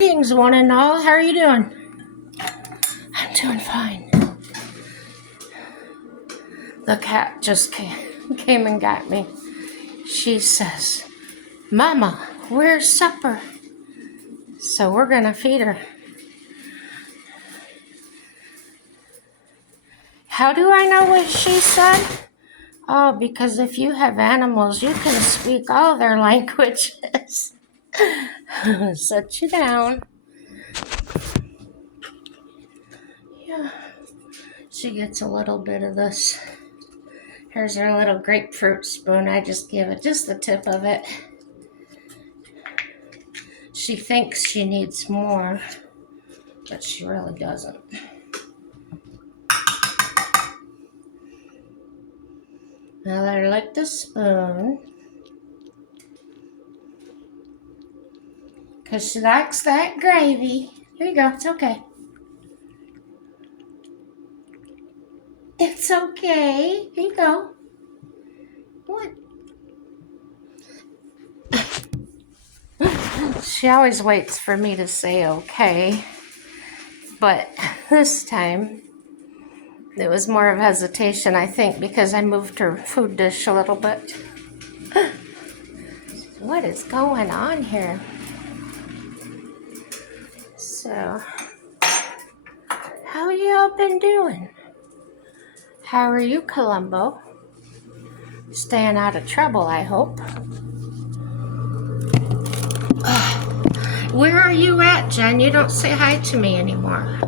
Greetings, one and all. How are you doing? I'm doing fine. The cat just came and got me. She says, "Mama, where's supper?" So we're going to feed her. How do I know what she said? Oh, because if you have animals, you can speak all their languages. Sit you down. Yeah. She gets a little bit of this. Here's her little grapefruit spoon. I just give it just the tip of it. She thinks she needs more, but she really doesn't. Now let her lick the spoon, because she likes that gravy. Here you go. It's okay. It's okay. Here you go. What? She always waits for me to say okay, but this time it was more of hesitation, I think, because I moved her food dish a little bit. What is going on here? So, how y'all been doing? How are you, Columbo? Staying out of trouble, I hope. Where are you at, Jen? You don't say hi to me anymore.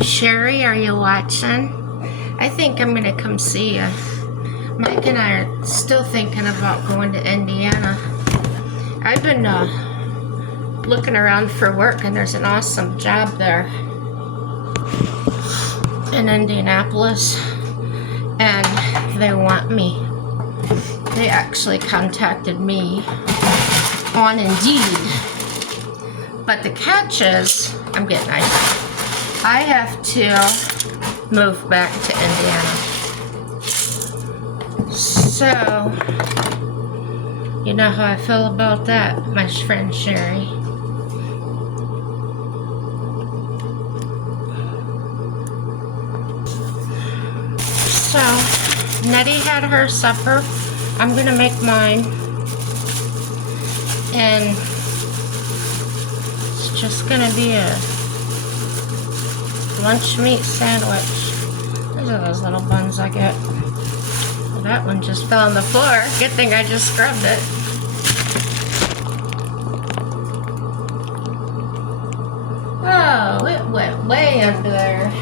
Sherry, are you watching? I think I'm gonna come see you. Mike and I are still thinking about going to Indiana. I've been looking around for work, and there's an awesome job there in Indianapolis, and they want me. They actually contacted me on Indeed, but the catch is I have to move back to Indiana. So, you know how I feel about that, my friend Sherry. So, Nettie had her supper. I'm gonna make mine. And it's just gonna be a lunch meat sandwich. Those are those little buns I get. Well, that one just fell on the floor. Good thing I just scrubbed it. Oh, it went way under there.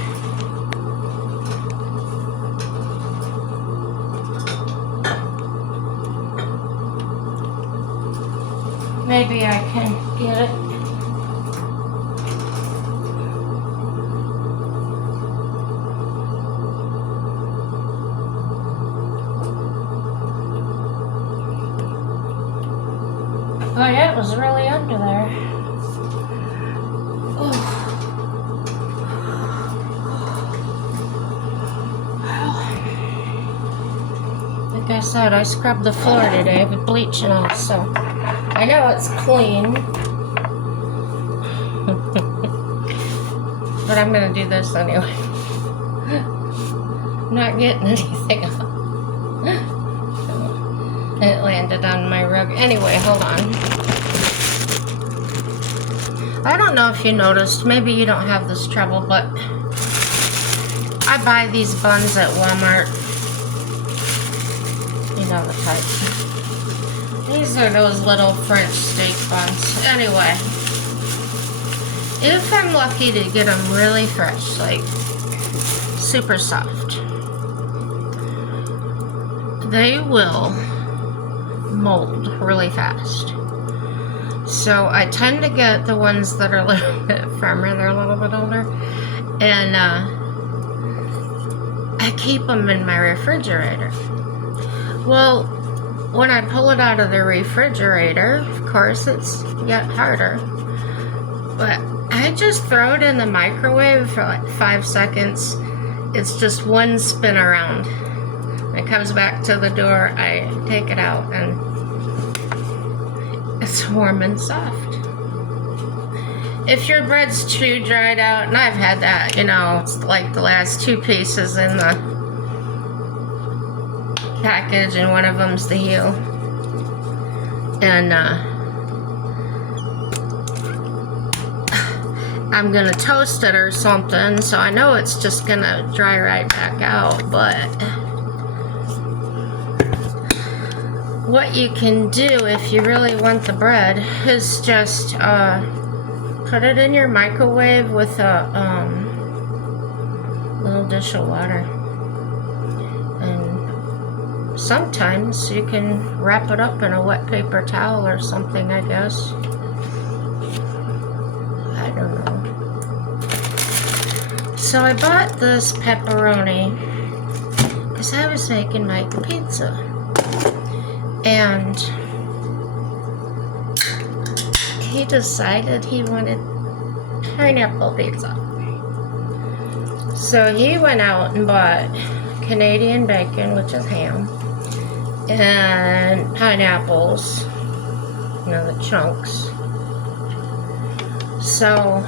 Maybe I can get it. But it was really under there. Like I said, I scrubbed the floor today with bleach and all, so I know it's clean. But I'm gonna do this anyway. I'm not getting anything off. It landed on my rug. Anyway, hold on. I don't know if you noticed, maybe you don't have this trouble, but I buy these buns at Walmart. You know the type. These are those little French steak buns. Anyway, if I'm lucky to get them really fresh, like super soft, they will mold really fast. So I tend to get the ones that are a little bit firmer, they're a little bit older, and I keep them in my refrigerator. Well, when I pull it out of the refrigerator, of course it's yet harder, but I just throw it in the microwave for like 5 seconds. It's just one spin around. When it comes back to the door, I take it out and it's warm and soft. if your bread's too dried out, and I've had that, you know, it's like the last 2 pieces in the package, and one of them's the heel. And I'm gonna toast it or something, so I know it's just gonna dry right back out. But what you can do if you really want the bread is just put it in your microwave with a little dish of water. And sometimes you can wrap it up in a wet paper towel or something, I guess. I don't know. So I bought this pepperoni because I was making Mike a pizza. And he decided he wanted pineapple pizza. So he went out and bought Canadian bacon, which is ham, and pineapples, you know, the chunks. So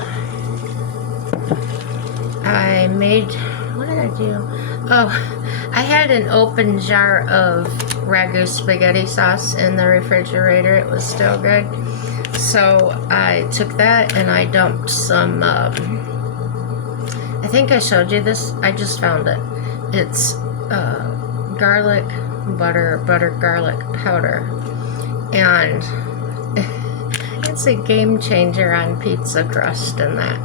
I made, what did I do? Oh, I had an open jar of Ragu spaghetti sauce in the refrigerator. It was still good. So I took that and I dumped some, I think I showed you this. I just found it. It's garlic butter garlic powder. And it's a game changer on pizza crust and that.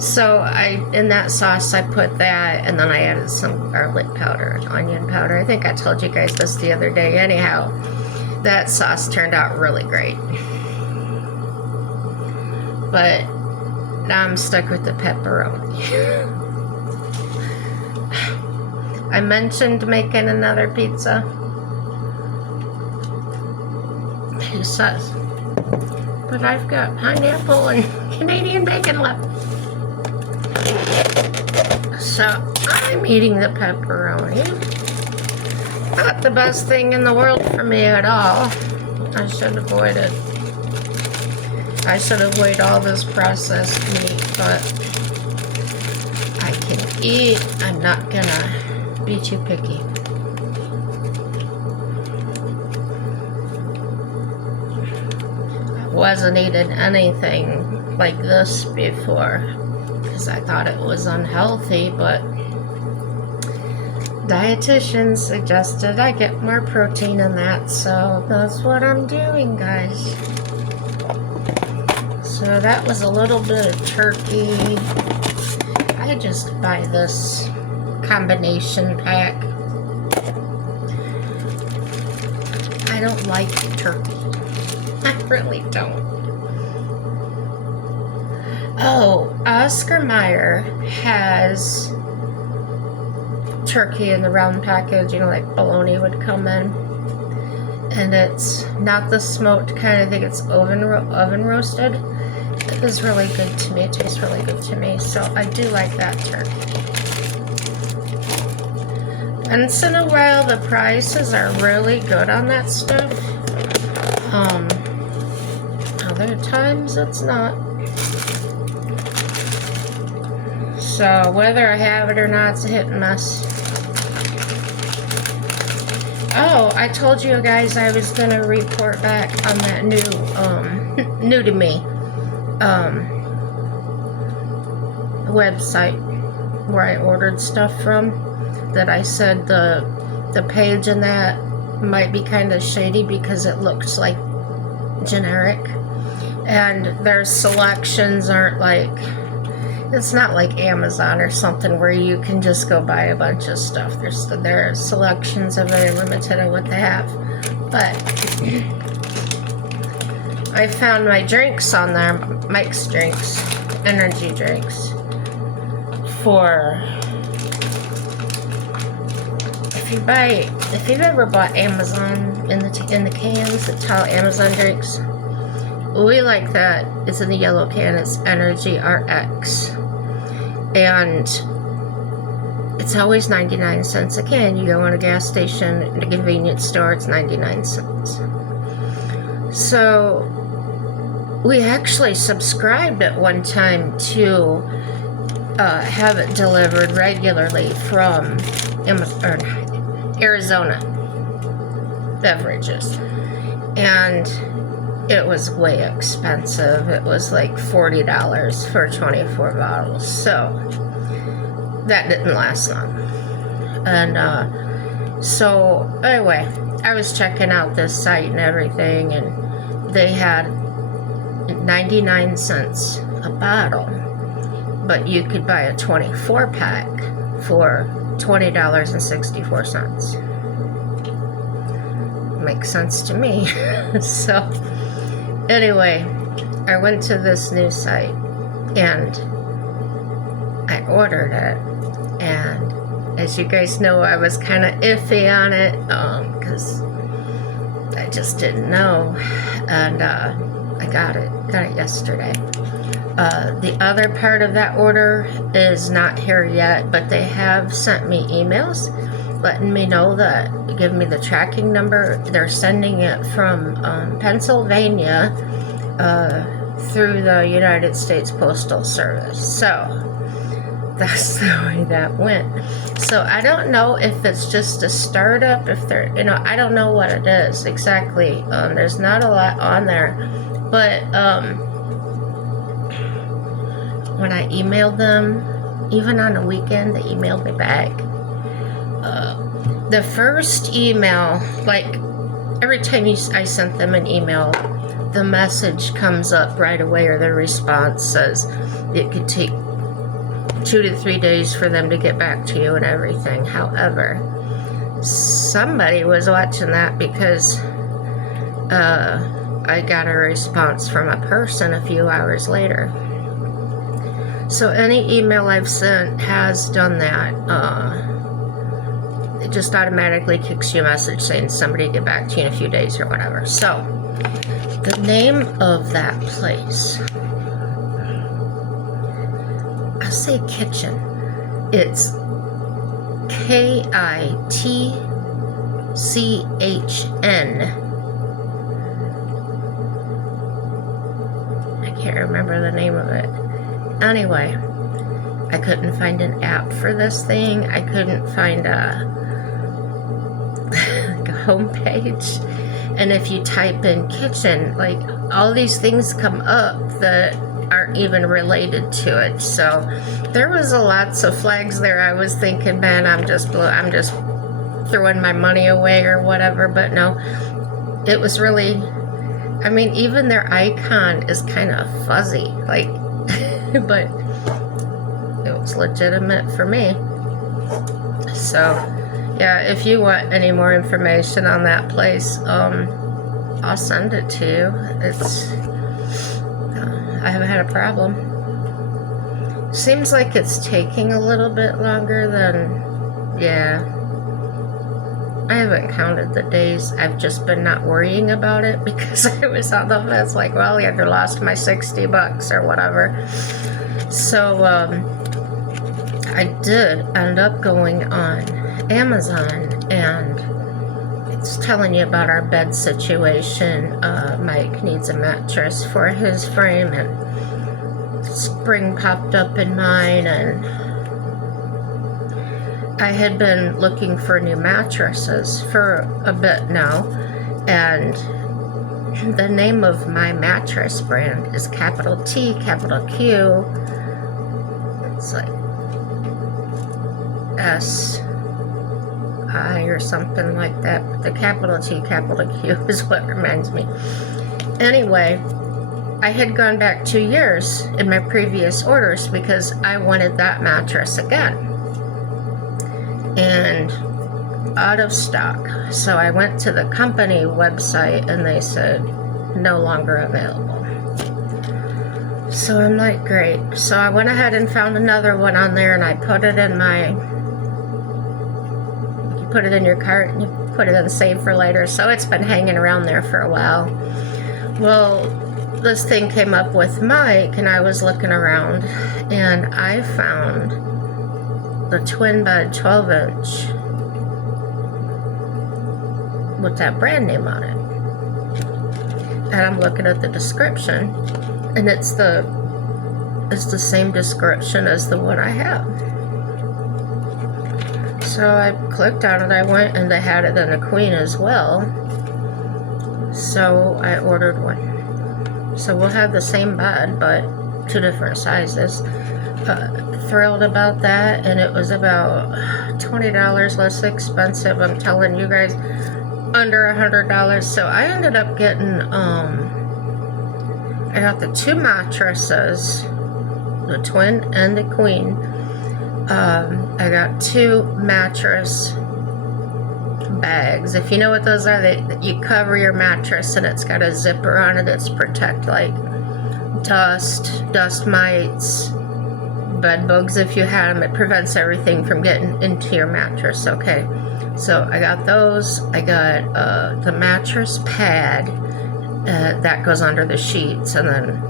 So in that sauce I put that, and then I added some garlic powder and onion powder. I think I told you guys this the other day. Anyhow, that sauce turned out really great. But now I'm stuck with the pepperoni. I mentioned making another pizza. Who says? But I've got pineapple and Canadian bacon left. So I'm eating the pepperoni. Not the best thing in the world for me at all. I should avoid it. I should avoid all this processed meat, but I can eat. I'm not gonna be too picky. I wasn't eating anything like this before because I thought it was unhealthy, but dietitians suggested I get more protein in that, so that's what I'm doing, guys. So that was a little bit of turkey. I just buy this combination pack. I don't like turkey. I really don't. Oh, Oscar Mayer has turkey in the round package, you know, like bologna would come in. And it's not the smoked kind. I think it's oven roasted. It is really good to me. It tastes really good to me. So I do like that turkey. Once in a while, the prices are really good on that stuff. Other times it's not. So whether I have it or not, it's a hit and miss. Oh, I told you guys I was gonna report back on that new new to me website where I ordered stuff from. That I said the page in that might be kind of shady because it looks like generic, and their selections aren't like, it's not like Amazon or something where you can just go buy a bunch of stuff. Their selections are very limited on what they have. But I found my drinks on there, Mike's drinks, energy drinks, for, if you've ever bought Amazon in the cans, it's how Amazon drinks. We like that. It's in the yellow can. It's Energy RX. And it's always 99 cents a can. You go in a gas station, in a convenience store, it's 99 cents. So We actually subscribed at one time to have it delivered regularly from Arizona Beverages, and it was way expensive. It was like $40 for 24 bottles, so that didn't last long. And so anyway, I was checking out this site and everything, and they had 99 cents a bottle, but you could buy a 24 pack for $20.64. Makes sense to me. So anyway, I went to this new site and I ordered it, and as you guys know, I was kind of iffy on it because I just didn't know, and I got it yesterday. The other part of that order is not here yet, but they have sent me emails letting me know that, give me the tracking number. They're sending it from Pennsylvania through the United States Postal Service. So that's the way that went. So I don't know if it's just a startup, if they're, I don't know what it is exactly. There's not a lot on there, but when I emailed them, even on a weekend, they emailed me back. The first email, like every time I sent them an email, the message comes up right away, or the response says it could take 2 to 3 days for them to get back to you and everything. However, somebody was watching that, because I got a response from a person a few hours later. So any email I've sent has done that. It just automatically kicks you a message saying somebody get back to you in a few days or whatever. So the name of that place, I say kitchen. It's KITCHN. I can't remember the name of it. Anyway, I couldn't find an app for this thing. I couldn't find a homepage. And if you type in kitchen, like, all these things come up that aren't even related to it. So there was lots of flags there. I was thinking, man, I'm just throwing my money away or whatever. But no, it was really, I mean, even their icon is kind of fuzzy, like, but it was legitimate for me. So yeah, if you want any more information on that place, I'll send it to you. It's I haven't had a problem. Seems like it's taking a little bit longer than, yeah. I haven't counted the days. I've just been not worrying about it because I was on the fence, like, well, I either lost my $60 or whatever. So I did end up going on Amazon, and it's telling you about our bed situation. Mike needs a mattress for his frame, and spring popped up in mine, and I had been looking for new mattresses for a bit now, and the name of my mattress brand is capital T, capital Q. It's like SI or something like that. But the capital T, capital Q is what reminds me. Anyway, I had gone back 2 years in my previous orders because I wanted that mattress again. And out of stock. So I went to the company website and they said no longer available. So I'm like, great. So I went ahead and found another one on there, and I put it in my, you put it in your cart and you put it in save for later. So it's been hanging around there for a while. Well, this thing came up with Mike, and I was looking around, and I found the twin bed 12-inch with that brand name on it. and I'm looking at the description, and it's the same description as the one I have. So I clicked on it, I went, and they had it in a queen as well. So I ordered one. So we'll have the same bed, but 2 different sizes. Thrilled about that, and it was about $20 less expensive. I'm telling you guys, under $100. So I ended up getting, I got the 2 mattresses, the twin and the queen. I got 2 mattress bags. If you know what those are, you cover your mattress and it's got a zipper on it that's protect like dust mites, bed bugs if you had them. It prevents everything from getting into your mattress. Okay, so I got those. I got the mattress pad that goes under the sheets, and then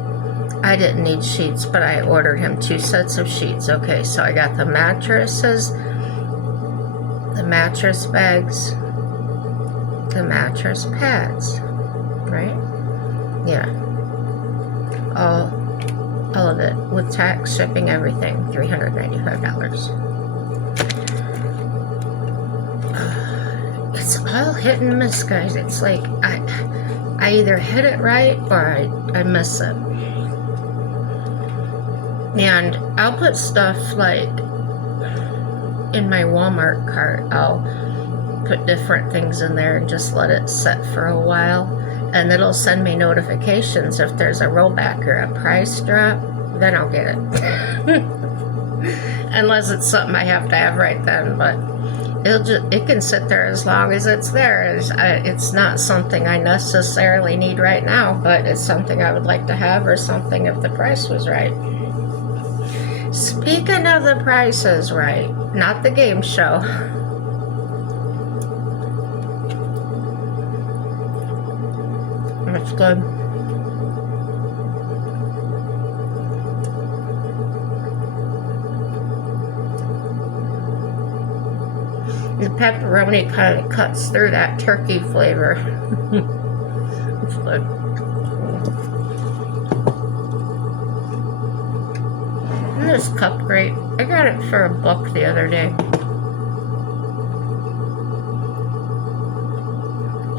I didn't need sheets, but I ordered him 2 sets of sheets. Okay, so I got the mattresses, the mattress bags, the mattress pads, right? Yeah. All of it with tax, shipping, everything, $395. It's all hit and miss, guys. It's like I either hit it right or I miss it. And I'll put stuff like in my Walmart cart. I'll put different things in there and just let it set for a while, and it'll send me notifications if there's a rollback or a price drop. Then I'll get it. Unless it's something I have to have right then, but it can sit there as long as it's there. It's not something I necessarily need right now, but it's something I would like to have, or something if the price was right. Speaking of the prices right, not the game show. That's good. The pepperoni kind of cuts through that turkey flavor. It's good. And this cup great. I got it for $1 the other day.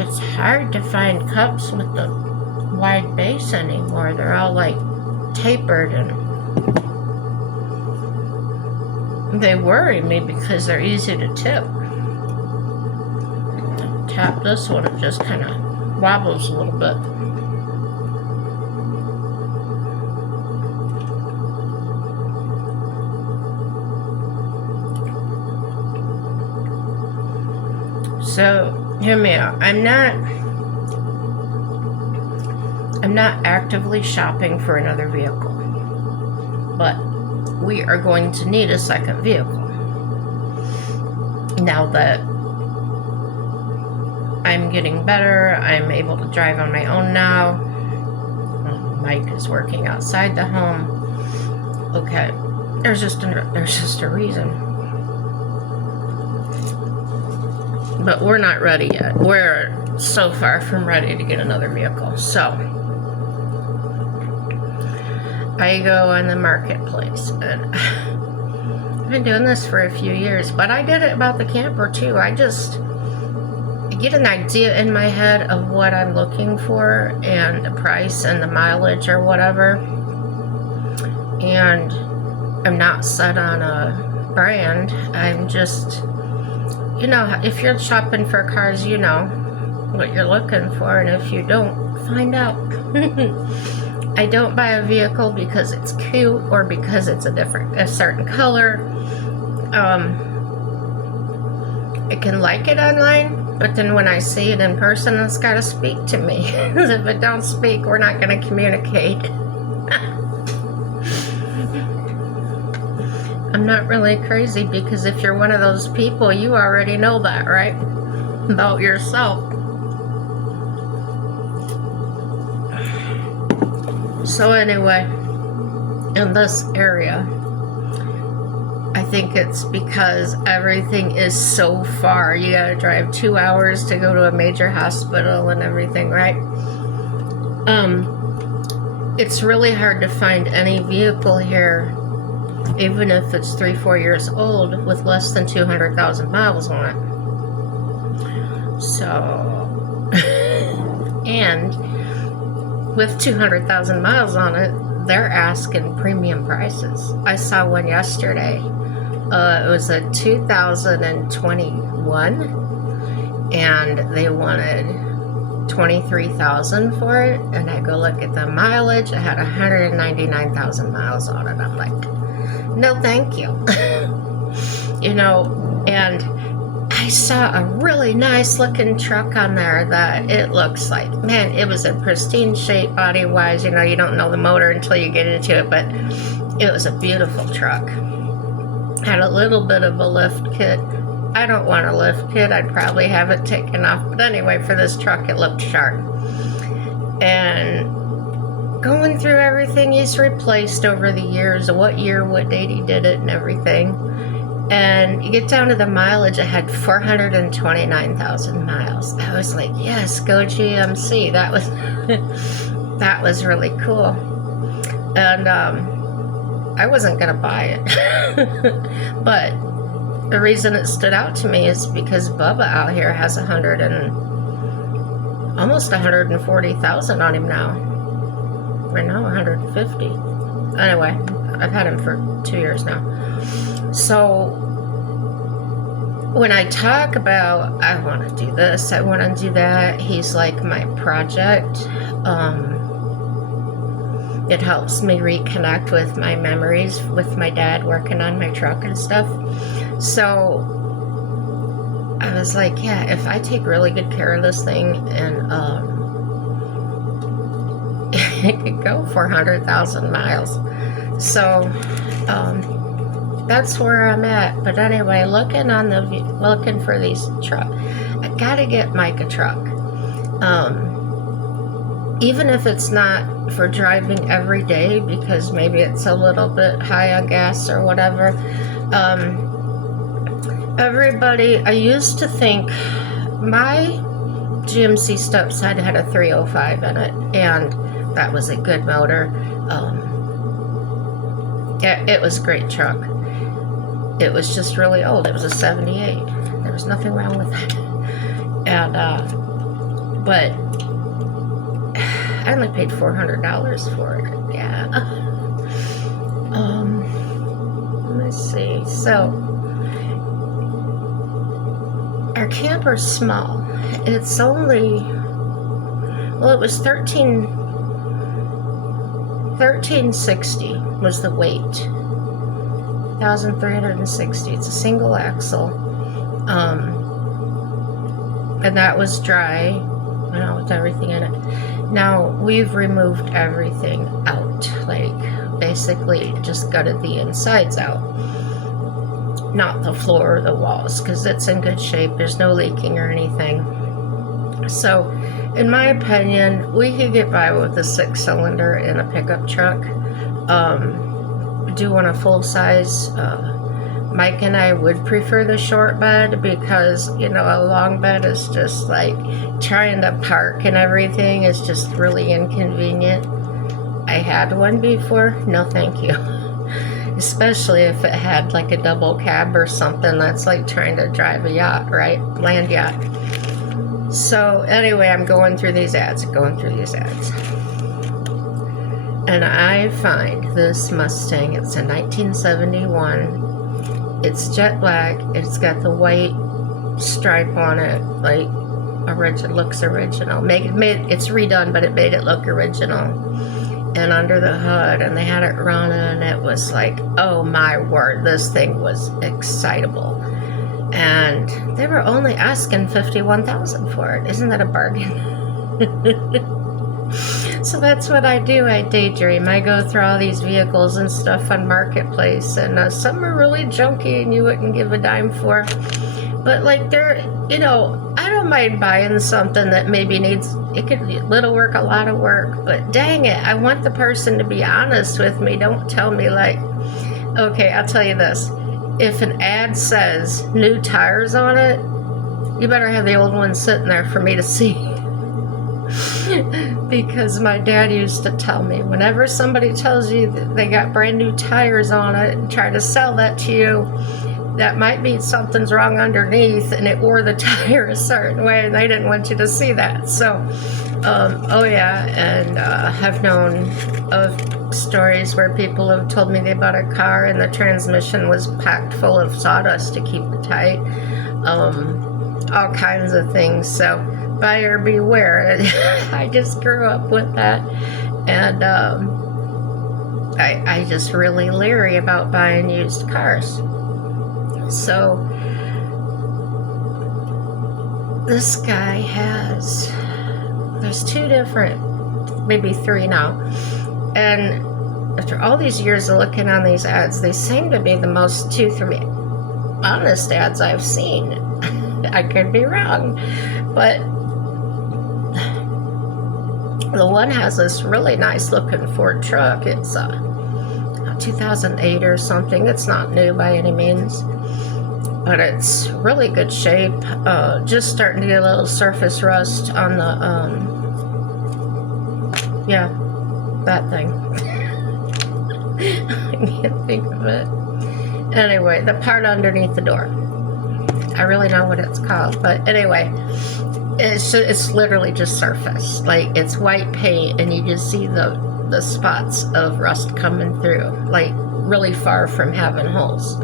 It's hard to find cups with the wide base anymore. They're all like tapered, and they worry me because they're easy to tip. Tap this one, it just kind of wobbles a little bit. So hear me out. I'm not actively shopping for another vehicle, but we are going to need a second vehicle. Now that I'm getting better, I'm able to drive on my own now. Mike is working outside the home. Okay, there's just a reason. But we're not ready yet. We're so far from ready to get another vehicle. So I go on the marketplace, and I've been doing this for a few years, but I did it about the camper too. I just get an idea in my head of what I'm looking for and the price and the mileage or whatever. And I'm not set on a brand. I'm just, if you're shopping for cars, you know what you're looking for, and if you don't, find out. I don't buy a vehicle because it's cute or because it's a certain color. I can like it online, but then when I see it in person, it's got to speak to me. Because if it don't speak, we're not going to communicate. I'm not really crazy, because if you're one of those people, you already know that, right? About yourself. So anyway, in this area, I think it's because everything is so far. You gotta drive 2 hours to go to a major hospital and everything, right? It's really hard to find any vehicle here, even if it's 3-4 years old, with less than 200,000 miles on it. So, and with 200,000 miles on it, they're asking premium prices. I saw one yesterday. It was a 2021, and they wanted 23,000 for it. And I go look at the mileage. It had 199,000 miles on it. I'm like, no, thank you. You know, and I saw a really nice looking truck on there that it looks like, man, it was in pristine shape body wise. You know, you don't know the motor until you get into it, but it was a beautiful truck. Had a little bit of a lift kit. I don't want a lift kit. I'd probably have it taken off. But anyway, for this truck, it looked sharp. And going through everything he's replaced over the years, what year, what date he did it and everything. And you get down to the mileage, it had 429,000 miles. I was like, yes, go GMC. That was that was really cool. And I wasn't gonna buy it. But the reason it stood out to me is because Bubba out here has almost 140,000 on him now. Right now, 150. Anyway, I've had him for 2 years now. So when I talk about, I want to do this, I want to do that, he's like my project. It helps me reconnect with my memories with my dad working on my truck and stuff. So I was like, yeah, if I take really good care of this thing, and it could go 400,000 miles. So that's where I'm at. But anyway, looking for these trucks, I gotta get Mike a truck. Even if it's not for driving every day, because maybe it's a little bit high on gas or whatever. Everybody, I used to think my GMC Stepside had a 305 in it, and that was a good motor. It was a great truck. It was just really old. It was a 78. There was nothing wrong with it. And, but I only paid $400 for it. Yeah. Let me see. So, our camper's small. It's only, well, it was 1360 was the weight. 1,360. It's a single axle. And that was dry, you know, with everything in it. Now, we've removed everything out. Like, basically just gutted the insides out. Not the floor or the walls, because it's in good shape. There's no leaking or anything. So, in my opinion, we could get by with a 6-cylinder in a pickup truck. Do want a full-size. Mike and I would prefer the short bed, because, you know, a long bed is just like trying to park and everything is just really inconvenient. I had one before. No, thank you. Especially if it had like a double cab or something. That's like trying to drive a yacht, right? Land yacht. So anyway, I'm going through these ads. And I find this Mustang. It's a 1971. It's jet black. It's got the white stripe on it, like looks original. It's redone, but it made it look original. And under the hood, and they had it running, and it was like, oh my word, this thing was excitable. And they were only asking $51,000 for it. Isn't that a bargain? So that's what I do. I daydream. I go through all these vehicles and stuff on Marketplace, and some are really junky and you wouldn't give a dime for. But like they're, you know, I don't mind buying something that maybe needs, it could be little work, a lot of work, but dang it, I want the person to be honest with me. Don't tell me like, okay, I'll tell you this. If an ad says new tires on it, you better have the old ones sitting there for me to see. Because my dad used to tell me, whenever somebody tells you that they got brand new tires on it and try to sell that to you, that might mean something's wrong underneath and it wore the tire a certain way and they didn't want you to see that. So, oh yeah, and I've known of stories where people have told me they bought a car and the transmission was packed full of sawdust to keep it tight. All kinds of things. So buyer beware. I just grew up with that, and I just really leery about buying used cars. So this guy there's two different, maybe three now, and after all these years of looking on these ads, they seem to be the most three honest ads I've seen. I could be wrong, but the one has this really nice looking Ford truck. It's 2008 or something. It's not new by any means, but it's really good shape. Just starting to get a little surface rust on the yeah, that thing. I can't think of it. Anyway, the part underneath the door, I really know what it's called, but anyway, it's literally just surface. Like, it's white paint and you just see the spots of rust coming through, like really far from having holes.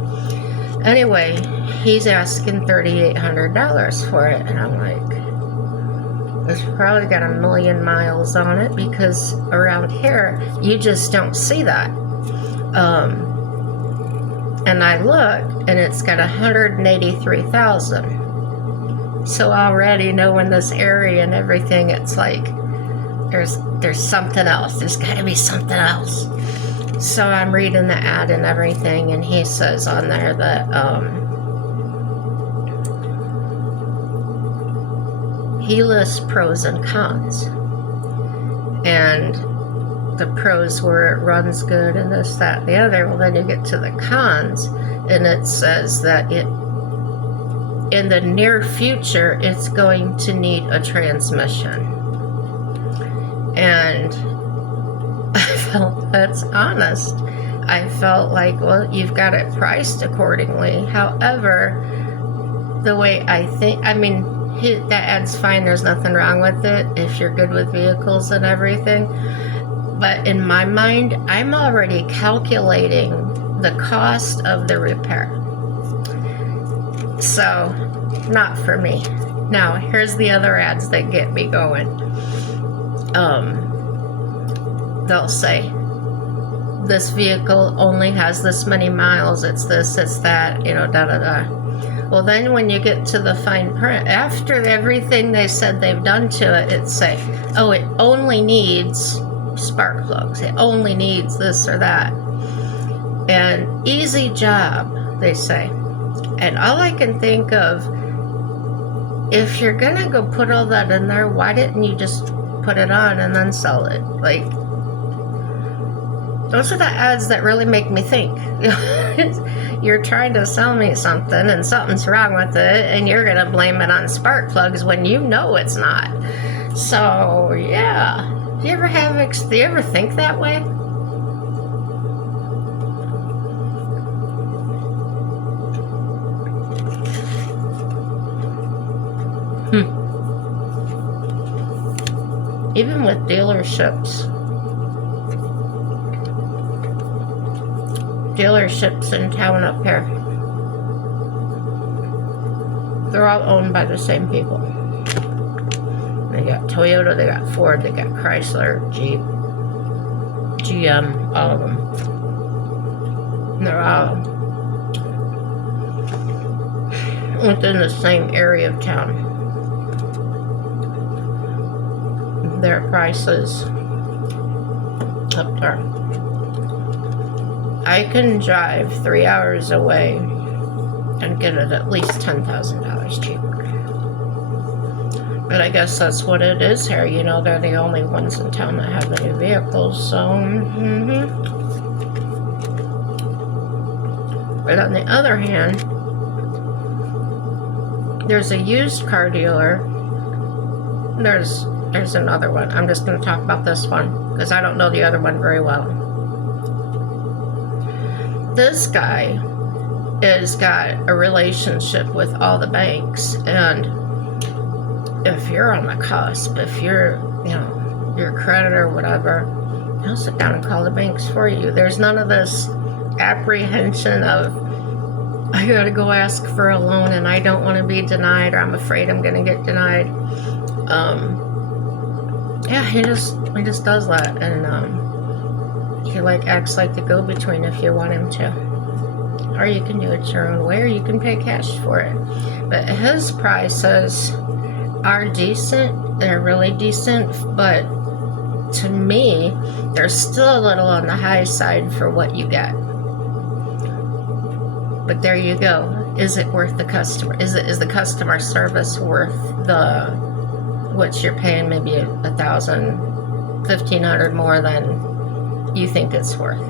Anyway, he's asking $3,800 for it, and I'm like, it's probably got 1 million miles on it, because around here you just don't see that. And I looked, and it's got 183,000. So already knowing this area and everything, it's like there's something else. There's got to be something else. So I'm reading the ad and everything, and he says on there that he lists pros and cons, and the pros where it runs good and this, that, and the other. Well, then you get to the cons, and it says that in the near future it's going to need a transmission. And I felt that's honest. I felt like, well, you've got it priced accordingly. However, the way I think, I mean, that ad's fine, there's nothing wrong with it if you're good with vehicles and everything. But in my mind, I'm already calculating the cost of the repair. So, not for me. Now, here's the other ads that get me going. They'll say, this vehicle only has this many miles, it's this, it's that, you know, da-da-da. Well, then when you get to the fine print, after everything they said they've done to it, it's say, oh, it only needs spark plugs, it only needs this or that, and easy job, they say. And all I can think of, if you're gonna go put all that in there, why didn't you just put it on and then sell it? Like, those are the ads that really make me think. You're trying to sell me something and something's wrong with it, and you're gonna blame it on spark plugs when you know it's not. So yeah. Do you ever think that way? Even with dealerships in town up here, they're all owned by the same people. They got Toyota, they got Ford, they got Chrysler, Jeep, GM, all of them. And they're all within the same area of town. Their prices up there. I can drive 3 hours away and get it at least $10,000 cheaper. But I guess that's what it is here. You know, they're the only ones in town that have the new vehicles, so But on the other hand, there's a used car dealer. There's there's another one. I'm just going to talk about this one because I don't know the other one very well. This guy has got a relationship with all the banks, and if you're on the cusp, if you're, your credit or whatever, he'll sit down and call the banks for you. There's none of this apprehension of, I gotta go ask for a loan and I don't want to be denied, or I'm afraid I'm gonna get denied. Yeah, he just does that, and he acts like the go-between if you want him to. Or you can do it your own way, or you can pay cash for it. But his prices are decent. They're really decent, but to me, they're still a little on the high side for what you get. But there you go. Is it worth the customer? Is the customer service worth what you're paying? Maybe $1,000, $1,500 more than you think it's worth.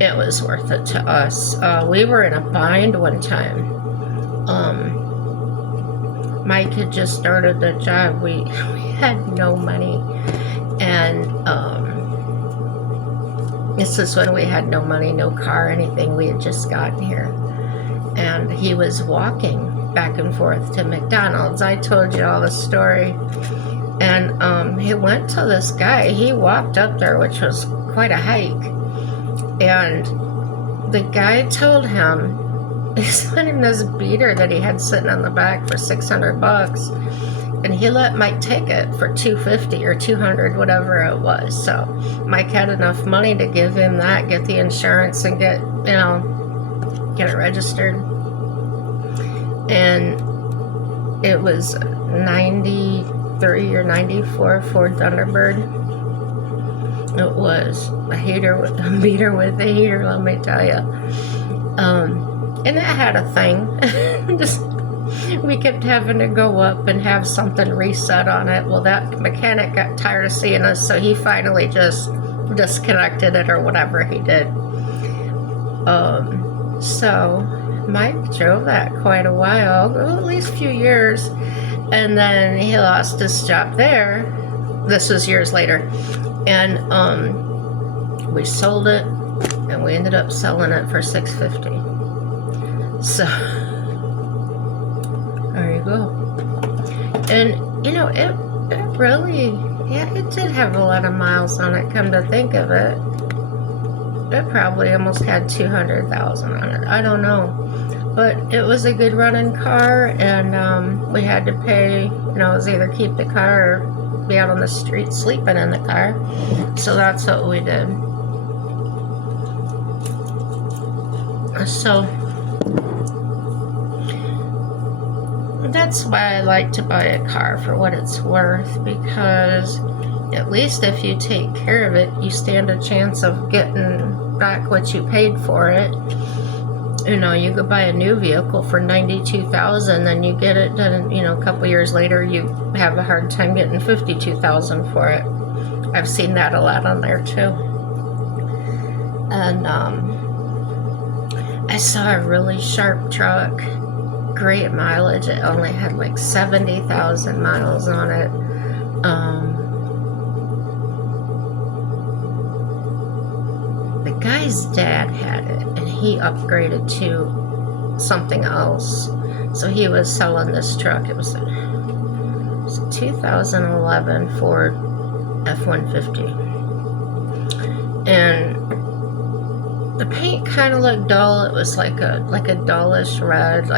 It was worth it to us. We were in a bind one time. Mike had just started the job. We had no money, and this is when we had no money, no car, anything. We had just gotten here, and he was walking back and forth to McDonald's. I told you all the story, and he went to this guy. He walked up there, which was quite a hike, and the guy told him, he sent him this beater that he had sitting on the back for $600, and he let Mike take it for $250 or $200, whatever it was. So Mike had enough money to give him that, get the insurance, and get it registered. And it was 93 or 94 Ford Thunderbird. It was a beater with a heater, let me tell you. And it had a thing. We kept having to go up and have something reset on it. Well, that mechanic got tired of seeing us, so he finally just disconnected it or whatever he did. So Mike drove that quite a while, at least a few years, and then he lost his job there. This was years later, and we sold it, and we ended up selling it for $650. So there you go. And it really, it did have a lot of miles on it. Come to think of it, it probably almost had 200,000 on it. I don't know, but it was a good running car, and we had to pay. It was either keep the car or be out on the street sleeping in the car. So that's what we did. So that's why I like to buy a car for what it's worth, because at least if you take care of it, you stand a chance of getting back what you paid for it. You go buy a new vehicle for $92,000, then you get it done, a couple years later, you have a hard time getting $52,000 for it. I've seen that a lot on there too. And I saw a really sharp truck, great mileage. It only had 70,000 miles on it. The guy's dad had it, and he upgraded to something else. So he was selling this truck. It was a 2011 Ford F-150. And the paint kind of looked dull. It was like a dullish red.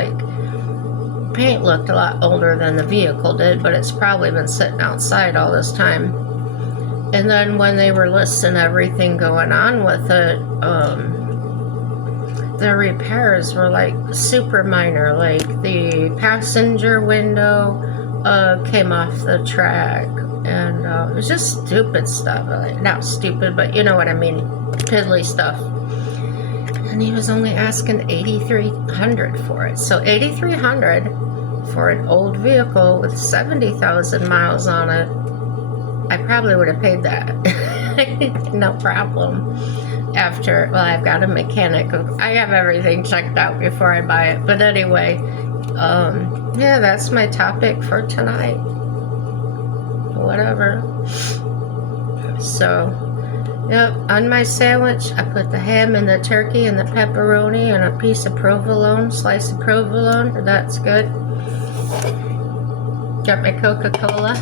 Paint looked a lot older than the vehicle did, but it's probably been sitting outside all this time. And then when they were listing everything going on with it, the repairs were super minor. The passenger window came off the track, and it was just stupid stuff. Not stupid, but you know what I mean, piddly stuff. And he was only asking $8,300 for it. So $8,300 for an old vehicle with 70,000 miles on it. I probably would have paid that. No problem. I've got a mechanic. I have everything checked out before I buy it. But anyway, that's my topic for tonight. whatever. So, yep, on my sandwich, I put the ham and the turkey and the pepperoni and a piece of provolone, slice of provolone. That's good. Got my Coca-Cola.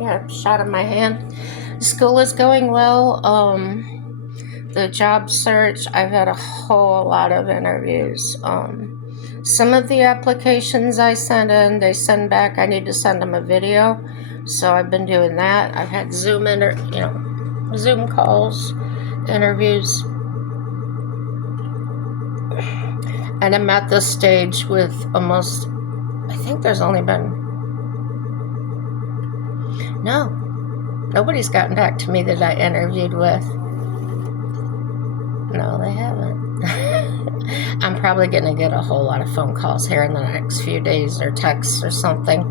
Yeah, shot in my hand. School is going well. The job search, I've had a whole lot of interviews. Some of the applications I send in, they send back. I need to send them a video, so I've been doing that. I've had Zoom calls, interviews, and I'm at this stage with almost. I think there's only been nobody's gotten back to me that I interviewed with. No, they haven't. I'm probably going to get a whole lot of phone calls here in the next few days or texts or something.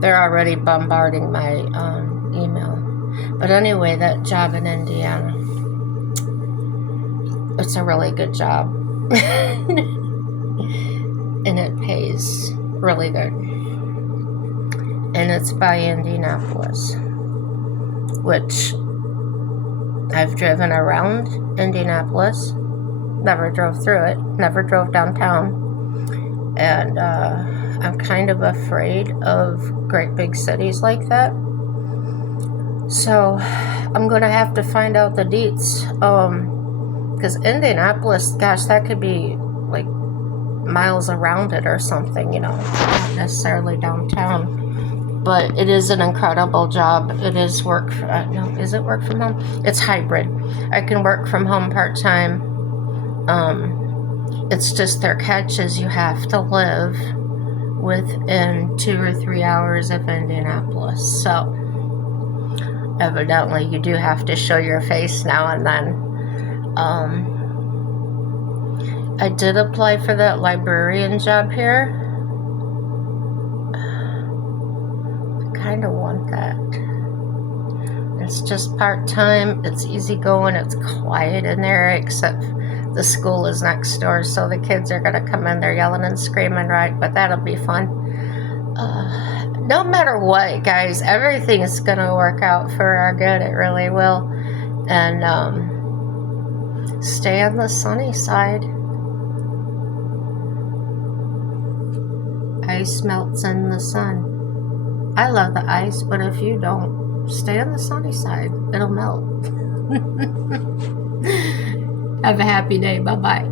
They're already bombarding my email. But anyway, that job in Indiana, it's a really good job. And it pays really good. And it's by Indianapolis, which I've driven around Indianapolis, never drove through it, never drove downtown, and I'm kind of afraid of great big cities like that. So I'm going to have to find out the deets, because Indianapolis, gosh, that could be like miles around it or something, not necessarily downtown. But it is an incredible job. It is is it work from home? It's hybrid. I can work from home part-time. It's just their catch is you have to live within 2 or 3 hours of Indianapolis. So evidently you do have to show your face now and then. I did apply for that librarian job here. Kind of want that. It's just part-time, it's easygoing, it's quiet in there, except the school is next door, so the kids are going to come in there yelling and screaming, right? But that'll be fun. No matter what, guys, everything's going to work out for our good. It really will. And stay on the sunny side. Ice melts in the sun. I love the ice, but if you don't, stay on the sunny side. It'll melt. Have a happy day. Bye-bye.